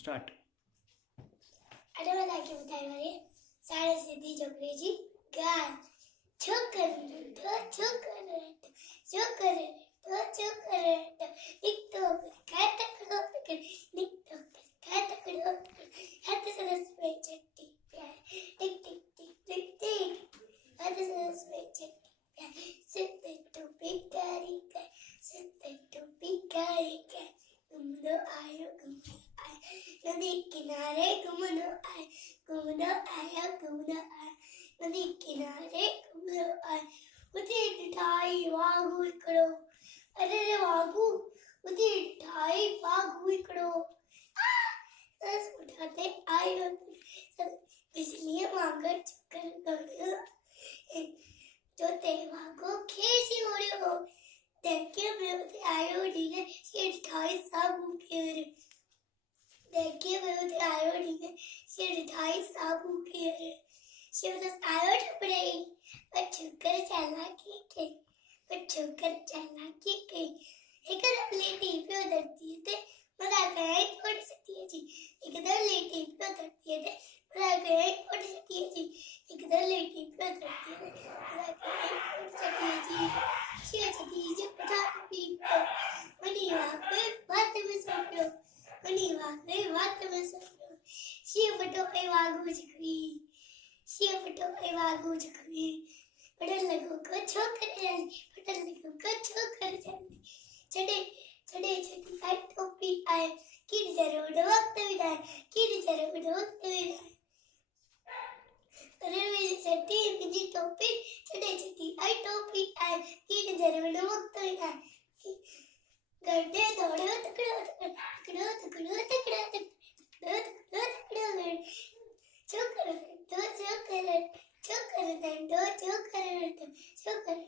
Start. अरे मैं ताकि बताए वाली सारे सिद्धि छोकरी जी गान छोकर तो छोकर छोकर तो छोकर एक तो काय तकड़ो तक निक तो काय तकड़ो हाथ से रस पे चट्टी टिक टिक टिक टिक टिक हाथ से रस पे चट्टी सिद्धि तो बिकारी का सिद्धि तो बिकारी का घूमनो आयो नदी किनारे घूमनो आया नदी किनारे घूमनो आया उते ढाई वागू इकड़ो अरे रे वागू उते ढाई वागू इकड़ो बस उठाते आयो सब इसलिए मांगर चक्कर गड़ो जो ते वागू खेसी हो रहे हो देखिए मैं उते आयो ठीक है ये ढाई साबू के देखिए मैं उधर आयो नहीं है सिर ढाई साबू के शिव दस आयो ठुकरे पर ठुकर चला के पर ठुकर चला के एक दर लेटी पे उधरती थे मजा गए थोड़ी सकती है जी एक दर लेटी पे उधरती थे मजा गए थोड़ी सकती है जी एक दर लेटी पे उधरती है मजा गए थोड़ी सकती है जी शिव सती जी पता पीपो मनी वापे बात में सोचो मनी वापे बात में सोचो शिव पटो पे वागू झकरी शिव पटो पे वागू झकरी पटल लगो को छोकर जल्दी पटल लगो को छोकर जल्दी चढ़े चढ़े चढ़ी आई टोपी आए किड जरूर वक्त विदाई किड जरूर वक्त विदाई अरे मेरी चट्टी मेरी टोपी चढ़े चढ़ी आई टोपी आए किड जरूर वक्त विदाई गड्ढे दौड़ो तकड़ो तकड़ो तकड़ो तकड़ो तकड़ो तकड़ो तकड़ो छोकर दो छोकर छोकर दो छोकर छोकर